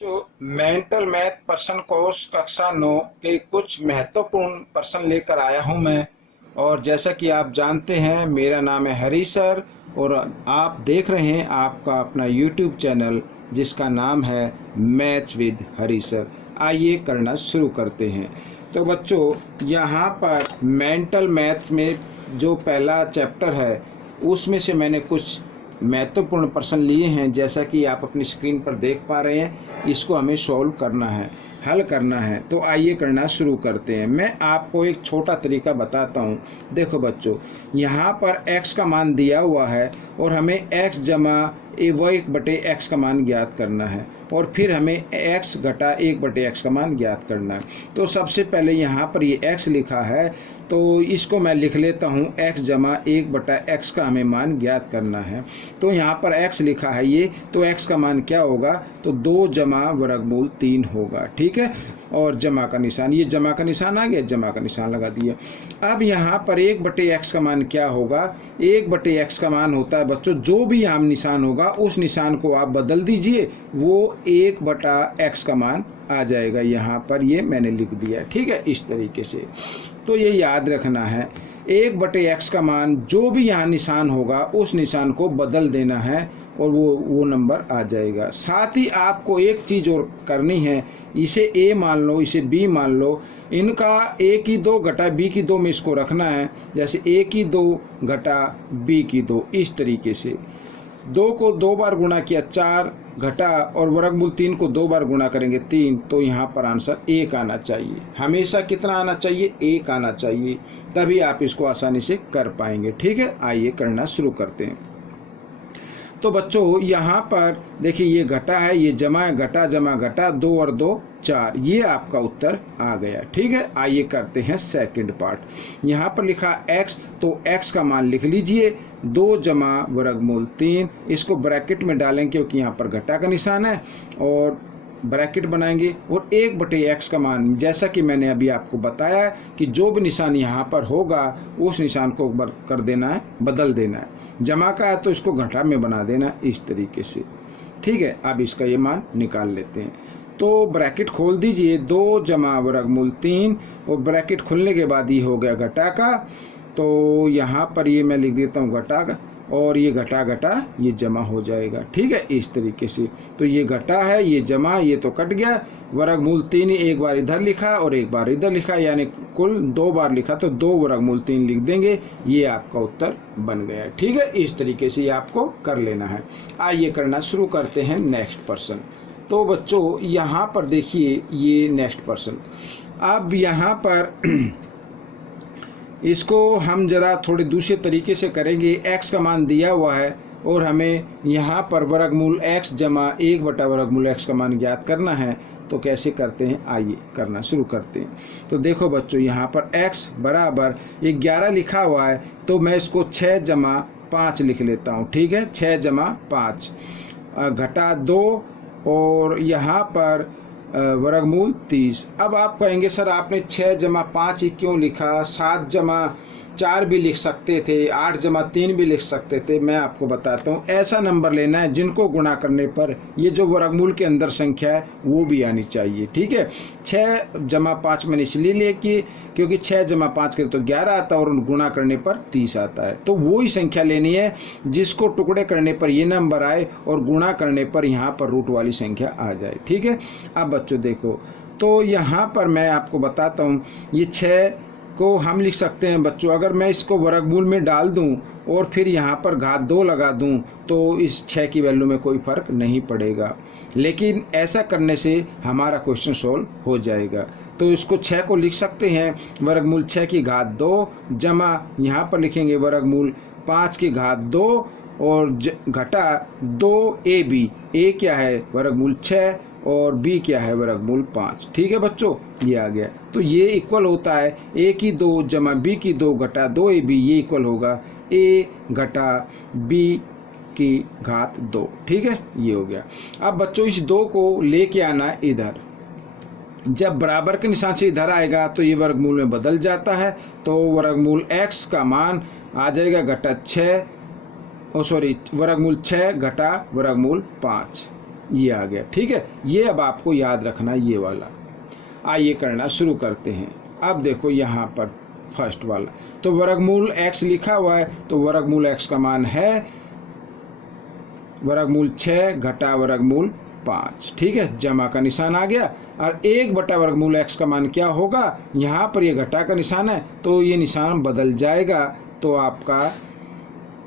जो mental math person course कक्षा 9 के कुछ महत्वपूर्ण प्रश्न लेकर आया हूं मैं। और जैसा कि आप जानते हैं, मेरा नाम है हरी सर और आप देख रहे हैं आपका अपना यूट्यूब चैनल जिसका नाम है मैथ्स विद हरी सर। आइए करना शुरू करते हैं। तो बच्चों, यहाँ पर मेंटल मैथ में जो पहला चैप्टर है उसमें से मैंने कुछ महत्वपूर्ण प्रश्न लिए हैं। जैसा कि आप अपनी स्क्रीन पर देख पा रहे हैं, इसको हमें सॉल्व करना है, हल करना है। तो आइए करना शुरू करते हैं। मैं आपको एक छोटा तरीका बताता हूं। देखो बच्चों, यहाँ पर x का मान दिया हुआ है और हमें x जमा एक बटे x का मान ज्ञात करना है और फिर हमें x घटा एक बटे x का मान ज्ञात करना है। तो सबसे पहले यहाँ पर ये x लिखा है, तो इसको मैं लिख लेता हूँ x जमा एक बटा x का हमें मान ज्ञात करना है। तो यहाँ पर x लिखा है ये, तो x का मान क्या होगा? तो 2 जमा वर्गमूल 3 होगा। ठीक है, और जमा का निशान, ये जमा का निशान आ गया, जमा का निशान लगा दिया। अब यहाँ पर एक बटे x का मान क्या होगा? एक बटे x का मान होता है बच्चों, जो भी यहाँ निशान होगा उस निशान को आप बदल दीजिए, वो एक बटा x का मान आ जाएगा। यहाँ पर ये मैंने लिख दिया। ठीक है, इस तरीके से। तो ये याद रखना है, एक बटे x का मान जो भी यहाँ निशान होगा उस निशान को बदल देना है और वो नंबर आ जाएगा। साथ ही आपको एक चीज़ और करनी है, इसे a मान लो, इसे b मान लो, इनका a की 2 घटा b की 2 में इसको रखना है। जैसे a की 2 घटा b की 2, इस तरीके से। 2 को 2 बार गुणा किया 4 घटा, और वर्गमूल 3 को 2 बार गुणा करेंगे 3, तो यहाँ पर आंसर 1 आना चाहिए। हमेशा कितना आना चाहिए? 1 आना चाहिए, तभी आप इसको आसानी से कर पाएंगे। ठीक है, आइए करना शुरू करते हैं। तो बच्चों, यहाँ पर देखिए, ये घटा है, ये जमा है, घटा जमा घटा, 2 और 2 4, ये आपका उत्तर आ गया। ठीक है, आइए करते हैं सेकंड पार्ट। यहाँ पर लिखा x, तो x का मान लिख लीजिए 2 जमा वर्गमूल 3, इसको ब्रैकेट में डालेंगे क्योंकि यहाँ पर घटा का निशान है, और ब्रैकेट बनाएंगे और एक बटे x का मान, जैसा कि मैंने अभी आपको बताया कि जो भी निशान यहाँ पर होगा उस निशान को कर देना है, बदल देना है। जमा का है तो इसको घटा में बना देना, इस तरीके से। ठीक है, अब इसका ये मान निकाल लेते हैं। तो ब्रैकेट खोल दीजिए, 2 जमा वर्गमूल 3, और ब्रैकेट खुलने के बाद ये हो गया घटा का। तो यहाँ पर ये मैं लिख देता हूँ घटा का, और ये घटा घटा ये जमा हो जाएगा। ठीक है, इस तरीके से। तो ये घटा है, ये जमा, ये तो कट गया। वर्गमूल 3 एक बार इधर लिखा और एक बार इधर लिखा, यानी कुल 2 बार लिखा, तो 2 वर्गमूल 3 लिख देंगे, ये आपका उत्तर बन गया। ठीक है, इस तरीके से आपको कर लेना है। आइए करना शुरू करते हैं नेक्स्ट पर्सन। तो बच्चों, यहाँ पर देखिए, ये नेक्स्ट पर्सन। अब यहाँ पर इसको हम जरा थोड़े दूसरे तरीके से करेंगे। x का मान दिया हुआ है और हमें यहाँ पर वर्गमूल x जमा 1 बटा वर्गमूल x का मान ज्ञात करना है। तो कैसे करते हैं, आइए करना शुरू करते हैं। तो देखो बच्चों, यहाँ पर x बराबर 11 लिखा हुआ है, तो मैं इसको 6 जमा 5 लिख लेता हूँ। ठीक है, 6 जमा 5 घटा 2, और यहाँ पर वर्गमूल 30। अब आप कहेंगे सर आपने 6 जमा 5 ही क्यों लिखा? 7 जमा 4 भी लिख सकते थे, 8 जमा 3 भी लिख सकते थे। मैं आपको बताता हूँ, ऐसा नंबर लेना है जिनको गुणा करने पर ये जो वर्गमूल के अंदर संख्या है वो भी आनी चाहिए। ठीक है, 6 जमा 5 मैंने इसलिए लिया कि क्योंकि 6 जमा 5 करे तो 11 आता है और गुणा करने पर 30 आता है। तो वो ही संख्या लेनी है जिसको टुकड़े करने पर ये नंबर आए और गुणा करने पर यहाँ पर रूट वाली संख्या आ जाए। ठीक है, अब बच्चों देखो, तो यहाँ पर मैं आपको बताता हूँ, ये 6 को हम लिख सकते हैं बच्चों, अगर मैं इसको वर्गमूल में डाल दूं और फिर यहाँ पर घात 2 लगा दूं तो इस 6 की वैल्यू में कोई फर्क नहीं पड़ेगा। लेकिन ऐसा करने से हमारा क्वेश्चन सोल्व हो जाएगा। तो इसको 6 को लिख सकते हैं वर्गमूल 6 की घात 2 जमा, यहाँ पर लिखेंगे वर्गमूल 5 की घात 2 और घटा 2ab। a क्या है? वर्गमूल 6, और b क्या है? वर्गमूल 5। ठीक है बच्चों, ये आ गया। तो ये इक्वल होता है a की 2 जमा b की 2 घटा 2ab, ये इक्वल होगा a घटा b की घात 2। ठीक है, ये हो गया। अब बच्चों, इस 2 को लेके आना इधर, जब बराबर के निशान से इधर आएगा तो ये वर्गमूल में बदल जाता है। तो वर्गमूल x का मान आ जाएगा घटा 6, वर्गमूल 6 घटा वर्गमूल 5। ये आ गया। ठीक है, ये अब आपको याद रखना ये वाला। आइए करना शुरू करते हैं। अब देखो यहाँ पर फर्स्ट वाला, तो वर्गमूल x लिखा हुआ है, तो वर्गमूल x का मान है वर्गमूल 6 घटा वर्गमूल 5। ठीक है, जमा का निशान आ गया। और 1 बटा वर्गमूल x का मान क्या होगा, यहाँ पर ये घटा का निशान है तो ये निशान बदल जाएगा, तो आपका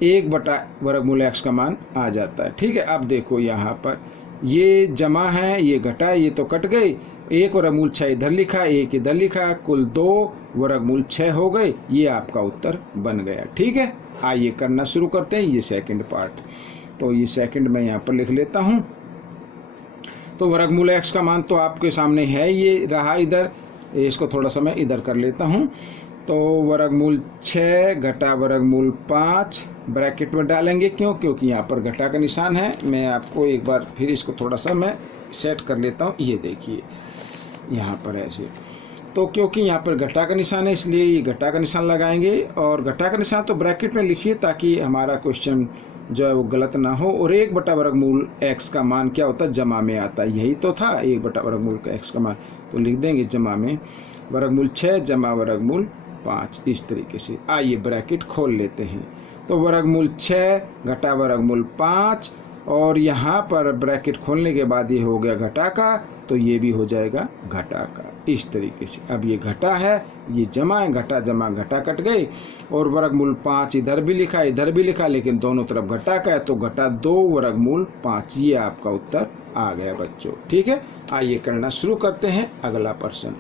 1 बटा वर्गमूल x का मान आ जाता है। ठीक है, अब देखो यहाँ पर ये जमा है, ये घटा, ये तो कट गई। 1 वर्गमूल 6 इधर लिखा, 1 इधर लिखा, कुल 2 वर्गमूल 6 हो गए। ये आपका उत्तर बन गया। ठीक है, आइए करना शुरू करते हैं ये सेकंड पार्ट। तो ये सेकंड मैं यहाँ पर लिख लेता हूँ। तो वर्गमूल x का मान तो आपके सामने है, ये रहा इधर, इसको थोड़ा सा मैं इधर कर लेता हूँ। तो वर्गमूल 6 घटा वर्गमूल 5 ब्रैकेट में डालेंगे, क्यों, क्योंकि यहाँ पर घटा का निशान है। मैं आपको एक बार फिर इसको थोड़ा सा मैं सेट कर लेता हूँ। ये देखिए यहाँ पर ऐसे, तो क्योंकि यहाँ पर घटा का निशान है इसलिए ये घटा का निशान लगाएंगे। और घटा का निशान तो ब्रैकेट में लिखिए ताकि हमारा क्वेश्चन जो है वो गलत ना हो। और 1 बटा वर्गमूल x का मान क्या होता है, जमा में आता है, यही तो था 1 बटा वर्गमूल का x का मान। तो लिख देंगे जमा में वर्गमूल 6 जमा वर्गमूल 5, इस तरीके से। आइए ब्रैकेट खोल लेते हैं। तो वर्गमूल 6 घटा वर्गमूल 5, और यहाँ पर ब्रैकेट खोलने के बाद ये हो गया घटा का, तो ये भी हो जाएगा घटा का, इस तरीके से। अब ये घटा है, ये जमा है, घटा जमा घटा कट गई। और वर्गमूल 5 इधर भी लिखा इधर भी लिखा, लेकिन दोनों तरफ घटा का है, तो घटा 2 वर्गमूल 5, ये आपका उत्तर आ गया बच्चों। ठीक है, आइए करना शुरू करते हैं अगला प्रश्न।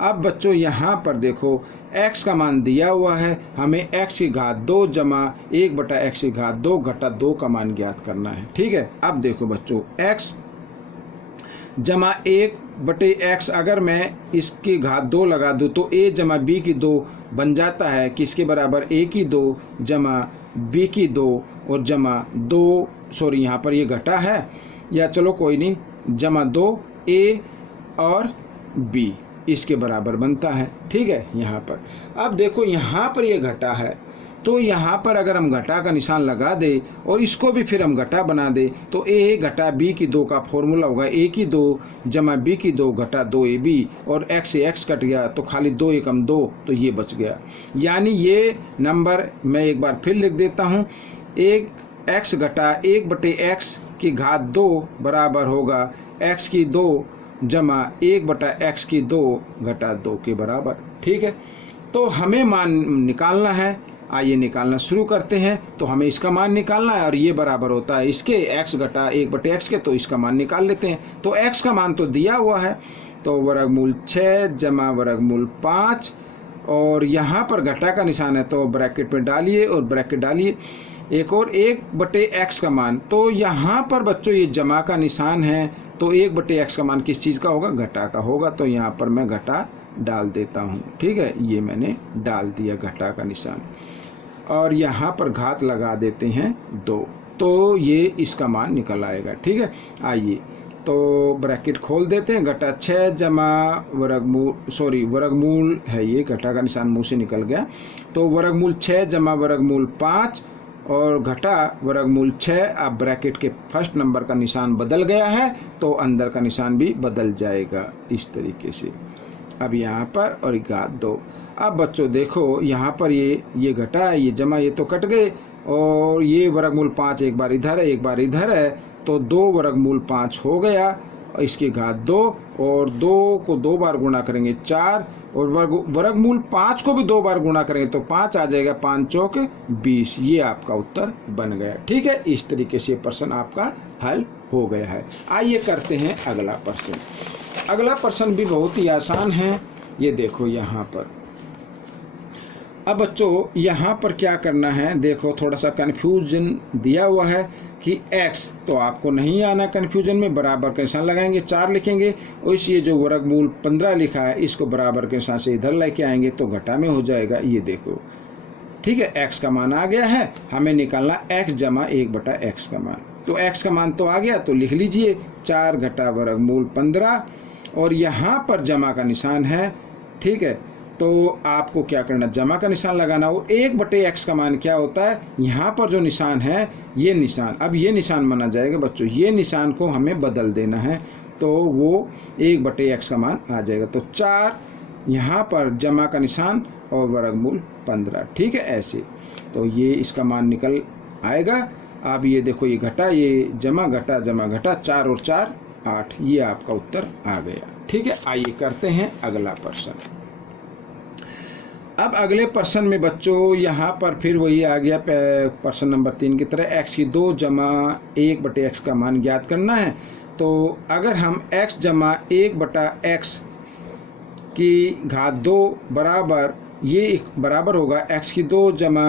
अब बच्चों यहाँ पर देखो x का मान दिया हुआ है, हमें x की घात 2 जमा 1 बटा x की घात 2 घटा 2 का मान ज्ञात करना है। ठीक है, अब देखो बच्चों x जमा 1 बटे x, अगर मैं इसकी घात 2 लगा दूँ तो a जमा b की 2 बन जाता है, किसके बराबर, a की 2 जमा b की 2 और जमा 2, सॉरी यहाँ पर ये घटा है, या चलो कोई नहीं, जमा 2 a और b इसके बराबर बनता है। ठीक है, यहाँ पर अब देखो यहाँ पर ये घटा है, तो यहाँ पर अगर हम घटा का निशान लगा दे और इसको भी फिर हम घटा बना दे, तो a घटा b की 2 का फॉर्मूला होगा a की 2 जमा b की 2 घटा 2ab, और x से x कट गया तो खाली 2 एकम 2, तो ये बच गया। यानी ये नंबर मैं एक बार फिर लिख देता हूँ, 1x घटा 1 बटे x की घात 2 बराबर होगा x की 2 जमा 1 बटा x की 2 घटा 2 के बराबर। ठीक है, तो हमें मान निकालना है। आइए निकालना शुरू करते हैं। तो हमें इसका मान निकालना है और ये बराबर होता है इसके x घटा 1 बटे x के, तो इसका मान निकाल लेते हैं। तो x का मान तो दिया हुआ है, तो वर्गमूल 6 जमा वर्गमूल 5, और यहाँ पर घटा का निशान है तो ब्रैकेट में डालिए और ब्रैकेट डालिए एक और 1 बटे x का मान। तो यहाँ पर बच्चों ये जमा का निशान है, तो 1 बटे x का मान किस चीज़ का होगा, घटा का होगा, तो यहाँ पर मैं घटा डाल देता हूँ। ठीक है, ये मैंने डाल दिया घटा का निशान, और यहाँ पर घात लगा देते हैं 2, तो ये इसका मान निकल आएगा। ठीक है, आइए तो ब्रैकेट खोल देते हैं, घटा 6 जमा वर्गमूल, सॉरी वर्गमूल है, ये घटा का निशान मुँह से निकल गया, तो वर्गमूल 6 जमा वर्गमूल 5 और घटा वर्गमूल 6। अब ब्रैकेट के फर्स्ट नंबर का निशान बदल गया है तो अंदर का निशान भी बदल जाएगा, इस तरीके से। अब यहाँ पर और घात 2। अब बच्चों देखो यहाँ पर ये घटा है, ये जमा, ये तो कट गए, और ये वर्गमूल 5 एक बार इधर है एक बार इधर है, तो 2 वर्गमूल 5 हो गया, इसकी घात 2, और 2 को 2 बार गुणा करेंगे 4, और वर्गमूल 5 को भी 2 बार गुणा करेंगे तो 5 आ जाएगा, 5 चौक 20, ये आपका उत्तर बन गया। ठीक है, इस तरीके से प्रश्न आपका हल हो गया है। आइए करते हैं अगला प्रश्न। अगला प्रश्न भी बहुत ही आसान है, ये देखो यहाँ पर। अब बच्चों यहाँ पर क्या करना है, देखो थोड़ा सा कन्फ्यूजन दिया हुआ है कि x, तो आपको नहीं आना कन्फ्यूजन में, बराबर के निशान लगाएंगे, 4 लिखेंगे, और इस ये जो वर्गमूल 15 लिखा है इसको बराबर के निशान से इधर लेके आएंगे तो घटा में हो जाएगा, ये देखो। ठीक है, x का मान आ गया है, हमें निकालना x जमा 1 बटा x का मान। तो x का मान तो आ गया, तो लिख लीजिए 4 घटा वर्गमूल 15, और यहाँ पर जमा का निशान है। ठीक है, तो आपको क्या करना, जमा का निशान लगाना। वो 1/x का मान क्या होता है, यहाँ पर जो निशान है ये निशान, अब ये निशान माना जाएगा बच्चों, ये निशान को हमें बदल देना है, तो वो 1/x का मान आ जाएगा। तो 4 यहाँ पर जमा का निशान और वर्गमूल 15, ठीक है, ऐसे। तो ये इसका मान निकल आएगा। अब ये देखो, ये घटा, ये जमा घटा, जमा घटा, 4 और 4 8, ये आपका उत्तर आ गया, ठीक है। आइए करते हैं अगला प्रश्न। अब अगले प्रश्न में बच्चों यहाँ पर फिर वही आ गया प्रश्न नंबर 3 की तरह, x की 2 जमा 1/x का मान ज्ञात करना है। तो अगर हम x जमा 1/x की घात 2 बराबर, ये बराबर होगा x की 2 जमा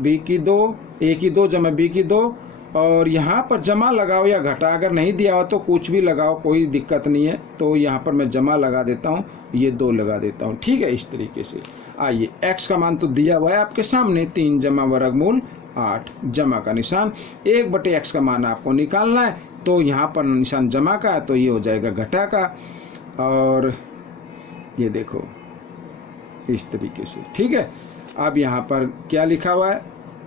b की 2, a की 2 जमा b की 2, और यहाँ पर जमा लगाओ या घटा, अगर नहीं दिया हो तो कुछ भी लगाओ, कोई दिक्कत नहीं है। तो यहाँ पर मैं जमा लगा देता हूँ, ये 2 लगा देता हूँ, ठीक है, इस तरीके से। आइए, x का मान तो दिया हुआ है आपके सामने, 3 जमा वर्गमूल 8, जमा का निशान। 1/x का मान आपको निकालना है, तो यहाँ पर निशान जमा का है, तो ये हो जाएगा घटा का, और ये देखो इस तरीके से, ठीक है। अब यहाँ पर क्या लिखा हुआ है,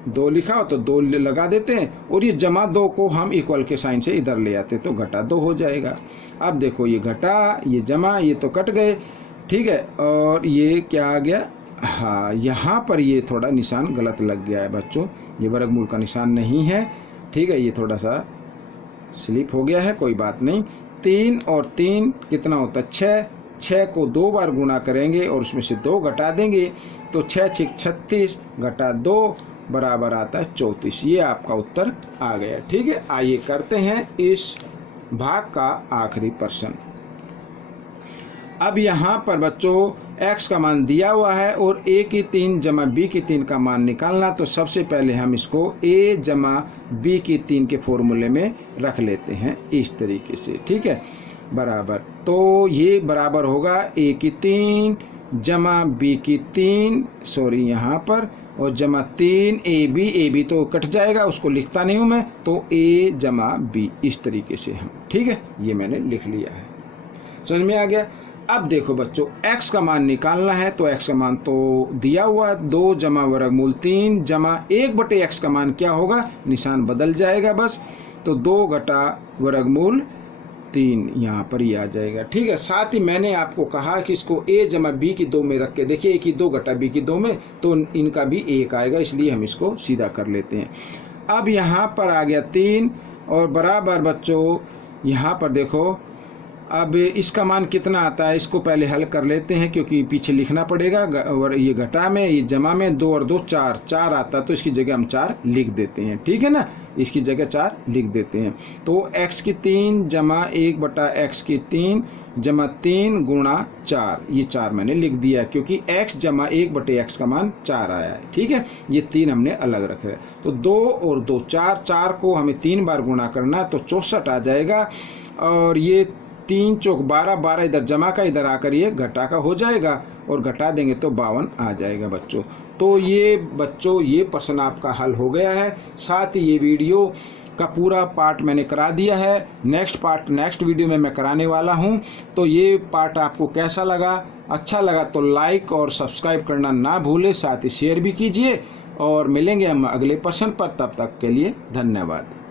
2 लिखा हो तो 2 लगा देते हैं, और ये जमा 2 को हम इक्वल के साइन से इधर ले आते, तो घटा 2 हो जाएगा। अब देखो, ये घटा, ये जमा, ये तो कट गए, ठीक है, और ये क्या आ गया, हाँ, यहाँ पर ये थोड़ा निशान गलत लग गया है बच्चों, ये वर्गमूल का निशान नहीं है, ठीक है, ये थोड़ा सा स्लिप हो गया है, कोई बात नहीं। 3 और 3 कितना होता है, 6, 6 को 2 बार गुणा करेंगे और उसमें से 2 घटा देंगे, तो 6 × 6 = 36 घटा 2 बराबर आता है 34, ये आपका उत्तर आ गया, ठीक है। आइए करते हैं इस भाग का आखिरी प्रश्न। अब यहाँ पर बच्चों x का मान दिया हुआ है और a की 3 जमा b की 3 का मान निकालना, तो सबसे पहले हम इसको a जमा b की 3 के फॉर्मूले में रख लेते हैं इस तरीके से, ठीक है, बराबर। तो ये बराबर होगा a की 3 जमा b की 3, सॉरी यहाँ पर, और जमा 3 ab तो कट जाएगा, उसको लिखता नहीं हूँ मैं, तो a जमा b, इस तरीके से हम, ठीक है, ये मैंने लिख लिया है, समझ में आ गया। अब देखो बच्चों, x का मान निकालना है, तो x का मान तो दिया हुआ 2 जमा वर्गमूल 3 जमा 1/x का मान क्या होगा, निशान बदल जाएगा बस, तो 2 घटा वर्गमूल 3 यहाँ पर ही आ जाएगा, ठीक है। साथ ही मैंने आपको कहा कि इसको a जमा b की 2 में रख के देखिए, a की 2 घटा b की 2 में, तो इनका भी 1 आएगा, इसलिए हम इसको सीधा कर लेते हैं। अब यहाँ पर आ गया 3 और बराबर बच्चों, यहाँ पर देखो, अब इसका मान कितना आता है, इसको पहले हल कर लेते हैं, क्योंकि पीछे लिखना पड़ेगा, और ये घटा में, ये जमा में, 2 और 2 4, 4 आता है, तो इसकी जगह हम 4 लिख देते हैं, ठीक है ना, इसकी जगह 4 लिख देते हैं। तो x की 3 जमा 1/x की 3 जमा 3 गुणा 4, ये 4 मैंने लिख दिया, क्योंकि x जमा 1/x का मान 4 आया है, ठीक है, ये 3 हमने अलग रखा है। तो 2 और 2 4, 4 को हमें 3 बार गुणा करना है, तो 64 आ जाएगा, और ये 3 चौक 12, 12 इधर जमा का, इधर आकर ये घटा का हो जाएगा, और घटा देंगे तो 52 आ जाएगा बच्चों। तो ये बच्चों, ये प्रश्न आपका हल हो गया है। साथ ही ये वीडियो का पूरा पार्ट मैंने करा दिया है, नेक्स्ट पार्ट नेक्स्ट वीडियो में मैं कराने वाला हूँ। तो ये पार्ट आपको कैसा लगा, अच्छा लगा तो लाइक और सब्सक्राइब करना ना भूलें, साथ ही शेयर भी कीजिए, और मिलेंगे हम अगले प्रश्न पर, तब तक के लिए धन्यवाद।